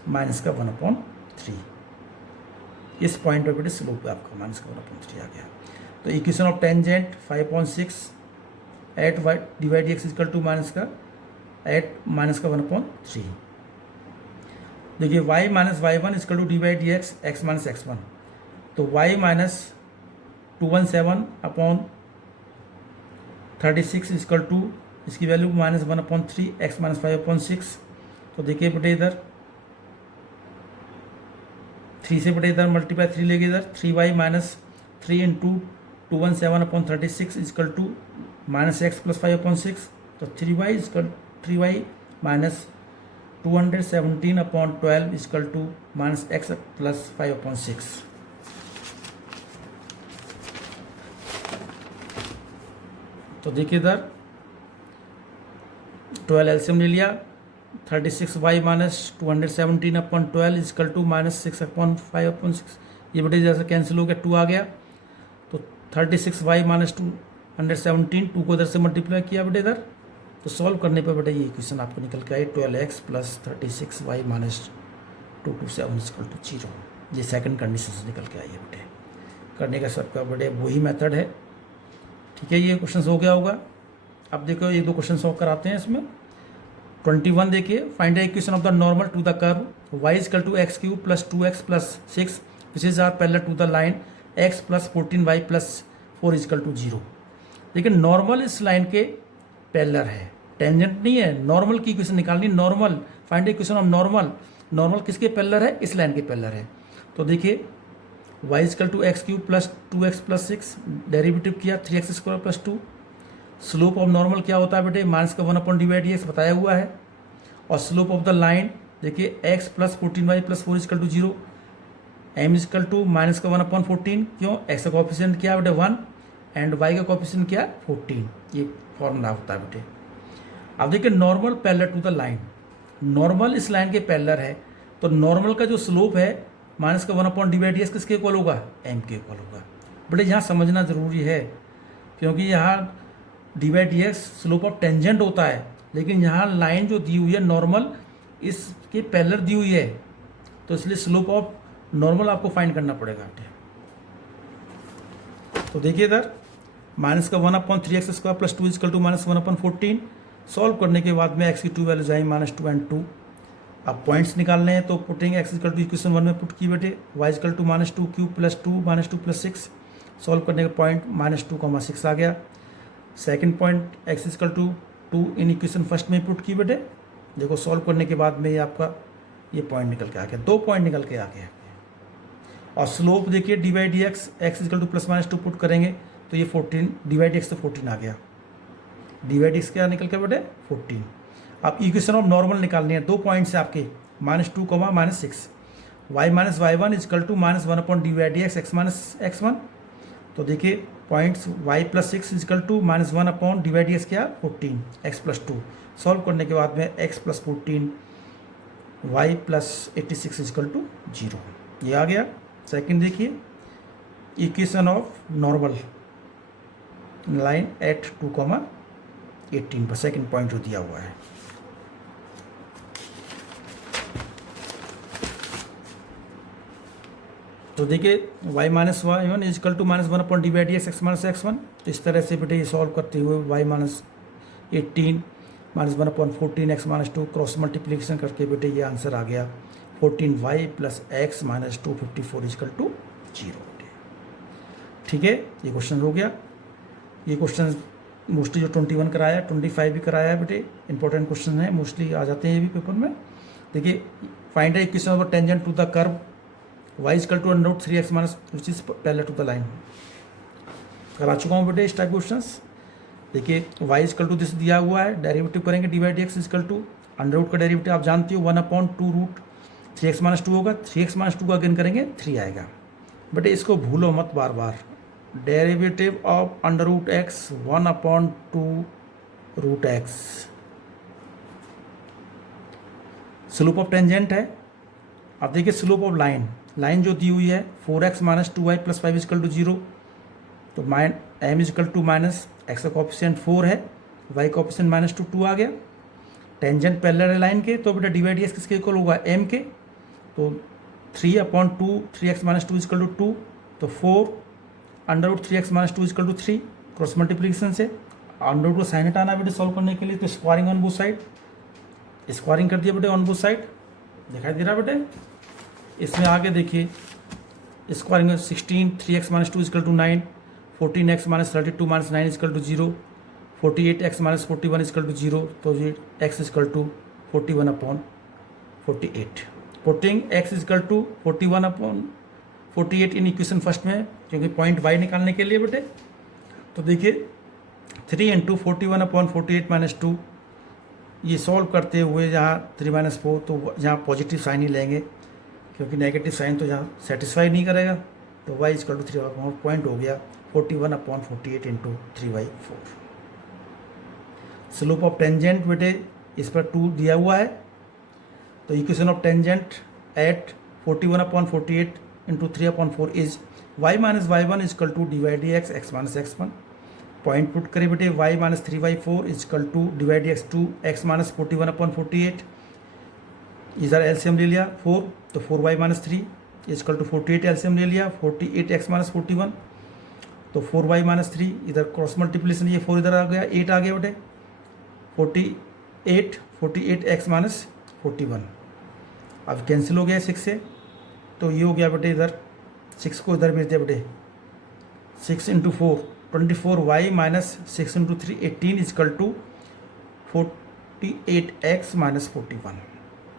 minus का 1/3, इस पॉइंट पर बेटे स्लोप आपका माइनस का 1/3 आ गया। तो equation of tangent 5/6 at y d by D x is equal to minus का 1/3, देखिए y minus Y one is equal to d by D x x minus x1, तो y माइनस 217/36 इजकल टू इसकी value -1/3 x minus 5/6, तो देखिए बेटे इधर 3 से बेटे इधर मल्टीप्लाई 3 लेके इधर 3y minus 3 into 217/36 equal to -x plus 5/6, तो 3y minus 217/12 equal to -x plus 5/6, तो देखिए इधर 12 एलसीएम ले लिया, 36y माइनस 217/12 इजकल टू -6/5/6, ये बेटे जैसे कैंसिल हो गया 2 आ गया, तो 36y माइनस 217, 2 को इधर से मल्टीप्लाई किया बेटे इधर, तो सॉल्व करने पर बेटे ये इक्वेशन आपको निकल के आई 12x plus 36y minus 227 equal to 0। ये सेकंड कंडीशन से निकल के आई है बेटे। करने का सबका बेटे वही मेथड है, ठीक है। ये क्वेश्चन हो गया होगा। अब देखो एक दो क्वेश्चन सॉल्व कराते हैं इसमें। 21 देखिए, find the equation of the normal to the curve y equal to x cube plus 2x plus 6 which is are parallel to the line x plus 14y plus 4 equal to 0। लेकिन normal इस line के parallel है, tangent नहीं है। Normal की equation निकालनी, normal, find the equation of normal. Normal किसके parallel है? इस लाइन के पैरेलल है। तो देखिए y equal to x cube plus 2x plus 6, derivative किया 3x square plus 2। Slope of normal क्या होता है बेटे? माइनस का 1/dx बताया हुआ है। और स्लोप ऑफ द लाइन देखिए x plus 14y plus 4 equal to 0, m equal to minus का 1/14। क्यों? x का कोफिशिएंट क्या है बेटे? 1 एंड y का कोफिशिएंट क्या है? 14। ये फॉर्मूला होता है बेटे। अब देखिए normal parallel to the line, normal इस लाइन के पैरेलल है, तो नॉर्मल का जो स्लोप है माइनस का 1/dx किसके इक्वल होगा? m के इक्वल होगा। बेटे यहाँ समझना ज़रूरी है, क्योंकि यहाँ dx स्लोप ऑफ टेंजेंट होता है, लेकिन यहाँ लाइन जो दी हुई है नॉर्मल इसके पैरेलल दी हुई है, तो इसलिए स्लोप ऑफ नॉर्मल आपको फाइंड करना पड़ेगा बेटे। तो देखिए इधर माइनस का 1/3x square plus 2 equal to minus 1/14। Solve करने के बाद में x की 2 वैल्यूज आई -2 एंड 2। अब पॉइंट्स निकालने हैं, तो putting x equal to equation 1 में पुट की बेटे, y equal to -2 cube plus 2 -2 plus 6। Solve करने का पॉइंट -2,6 आ गया। Second point x equal to 2 in equation first में पुट की बेटे। देखो सॉल्व करने के बाद में ये आपका ये पॉइंट निकल के आ गया, 2 पॉइंट निकल के आ गया। और स्लोप देखिए dx x equal two plus -2 put करेंगे तो ये 14 dx तो 14 आ गया। dx क्या निकल के बेटे? 14। अब इक्वेशन ऑफ नॉर्मल निकालनी है, 2 पॉइंट्स है आपके -2, -6। y minus y1 equal to -1/dx x minus x1। तो देखिए points y plus 6 equal to -1/dx क्या? 14 x प्लस 2। सॉल्व करने के बाद में x plus 14 y plus 86 equal to 0, ये आ गया। सेकंड देखिए equation of normal line at 2,18 पर सेकंड पॉइंट जो दिया हुआ है। तो देखिए y minus y1 equal to -1/dx x minus x1। तो इस तरह से बेटे ये सॉल्व करते हुए y minus 18 -1/14 x minus 2 cross multiplication करके बेटे ये आंसर आ गया 14y plus x minus 254 equal to 0। ठीक है, ये क्वेश्चन हो गया। ये क्वेश्चन मोस्टली जो 21 कराया, 25 भी कराया है बेटे, इंपॉर्टेंट क्वेश्चन है, मोस्टली आ जाते हैं ये भी पेपर में। देखिए find the equation of tangent to the curve y equal to √3x minus which is parallel to the line. करा चुका हूँ बेटे इस टाइप क्वेश्चन। देखिए y इक्वल टू दिस दिया हुआ है, डेरिवेटिव करेंगे dx इक्वल टू अंडर का डेरिवेटिव आप जानते हो 1/2√3x माइनस 2 होगा, 3x माइनस 2 का अगेन करेंगे 3 आएगा। बेटे इसको भूलो मत बार बार, derivative of √x 1/2√x slope of tangent है। अब देखिए स्लोप ऑफ लाइन, लाइन जो दी हुई है 4x minus 2y plus 5 equal to 0। तो m equal to minus x का कोफिशिएंट 4 है, y का कोफिशिएंट -2 आ गया। टेंजेंट पैरेलल है लाइन के, तो बेटा dx किसके इक्वल होगा? m के। तो 3/2 3x माइनस 2 इक्वल टू 2, तो 4√3x minus 2 equal to 3 cross multiplication से अंडर को साइन हटाना बेटे सॉल्व करने के लिए। तो squaring on both side, squaring कर दिया बेटे ऑन बोथ साइड, दिखाई दे रहा बेटे। इसमें आगे देखिए squaring 16 3x minus 2 equal to 9, 14x minus 32 minus 9 equal to 0, 48x minus 41 equal to 0। तो ये x equal to 41/48। Putting x equal to 41/48 in equation first में, क्योंकि पॉइंट y निकालने के लिए बेटे। तो देखिए 3 × 41/48 माइनस 2, ये सॉल्व करते हुए जहाँ 3 - 4, तो यहाँ पॉजिटिव साइन ही लेंगे, क्योंकि नेगेटिव साइन तो यहाँ सेटिस्फाई नहीं करेगा। तो y इक्वल टू 3 पॉइंट हो गया 41/48 × 3/4। स्लोप ऑफ टेंजेंट बेटे इस पर 2 दिया हुआ है, तो equation of tangent at 41/48 into 3/4 is y minus y1 equal to divide x x minus x1। Point put करें बेटे, y minus 3/4 equal to divide x 2 x minus 41/48। इधर एलसीएम ले लिया 4, तो 4y minus 3 equal to 48 LCM ले लिया 48x minus 41, तो 4y minus 3 इधर क्रॉस मल्टीप्लिकेशन, ये 4 इधर आ गया, 8 आ गया बेटे, 48x माइनस 41। अब कैंसिल हो गया 6 से, तो ये हो गया बेटे, इधर 6 को इधर भेज दिया बेटे, 6 into 4 24y minus 6 into 3 18 equal to 48x minus 41।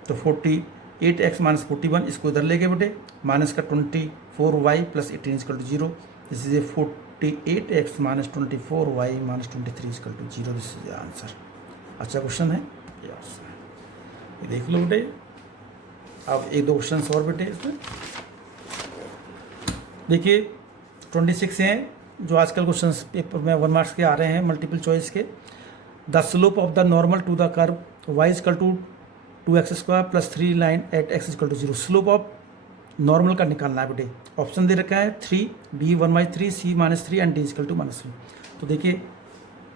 तो 48x माइनस 41 इसको इधर ले गए बेटे, माइनस का 24y plus 18 equal to 0। This is a 48x minus 24y minus 23 equal to 0। This is answer. अच्छा क्वेश्चन है, ये देख लो बेटे। अब एक दो क्वेश्चन और बेटे इसमें देखिए, 26 हैं जो आजकल क्वेश्चन पेपर में 1 मार्क्स के आ रहे हैं, मल्टीपल चॉइस के। The slope of the normal to the curve y is equal to 2x² plus 3 line at x is equal to 0। Slope of normal का निकालना है बेटे। ऑप्शन दे रखा है 3, b 1/3, c -3 and d equal to -3। तो देखिए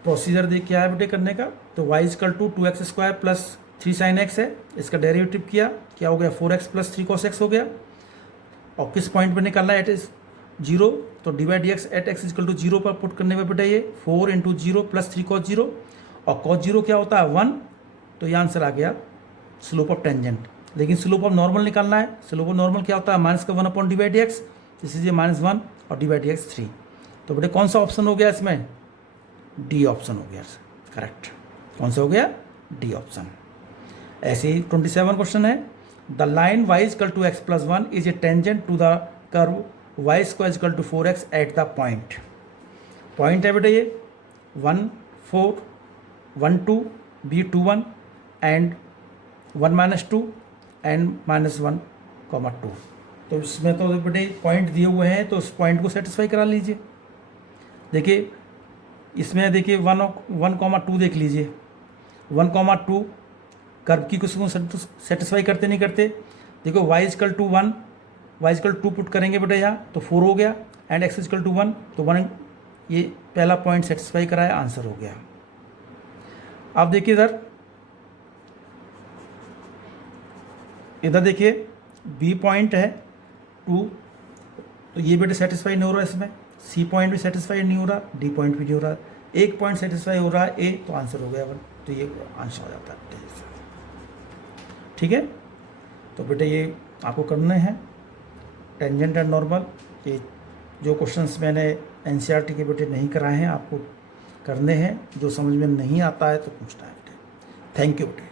प्रोसीजर देख क्या है बेटे करने का, तो y is equal to 2x² plus 3 sin x है, इसका डेरिवेटिव किया, क्या हो गया 4x प्लस 3 cos x हो गया। और किस पॉइंट पे निकालना है, एट इज 0, तो divide x at x is equal to 0 पर पुट करने में बेटा ये 4 इंटू 0 प्लस 3 cos 0, और cos 0 क्या होता है 1, तो ये आंसर आ गया स्लोप ऑफ टेंजेंट। लेकिन स्लोप ऑफ नॉर्मल निकालना है, स्लोप ऑफ नॉर्मल क्या होता है माइनस का 1 upon divide x, this is ये -1 और डिवाइड x 3। तो बेटे कौन सा ऑप्शन हो गया इसमें, डी ऑप्शन हो गया करेक्ट। कौन सा हो गया, डी ऑप्शन। ऐसे ही 27 क्वेश्चन है, the line y is equal to x plus 1 is a tangent to the curve y square equal to 4x at the point. Point है बेटे ये 1 4 1 2 b 2 1 एंड 1 -2 एंड -1, 2। तो इसमें तो बेटे पॉइंट दिए हुए हैं, तो उस पॉइंट को सेटिस्फाई करा लीजिए। देखिए इसमें देखिए 1, 2 देख लीजिए, 1, 2 कर्व की कुछ सेटिस्फाई करते नहीं करते। देखो y is equal to 1, y equal 2 put करेंगे बेटा यहाँ, तो 4 हो गया, एंड x इजकल टू 1, तो 1, ये पहला पॉइंट सेटिस्फाई कराया, आंसर हो गया। अब देखिए इधर देखिए b पॉइंट है 2, तो ये बेटे सेटिस्फाई नहीं हो रहा इसमें, c पॉइंट भी सेटिस्फाई नहीं हो रहा, d पॉइंट भी नहीं हो रहा, एक पॉइंट सेटिस्फाई हो रहा है a, तो आंसर हो गया 1, तो ये आंसर हो जाता है। ठीक है, तो बेटे ये आपको करने हैं टेंजेंट एंड नॉर्मल। ये जो क्वेश्चंस मैंने एनसीईआरटी के बेटे नहीं कराए हैं आपको करने हैं, जो समझ में नहीं आता है तो पूछना है बेटे। थैंक यू बेटे।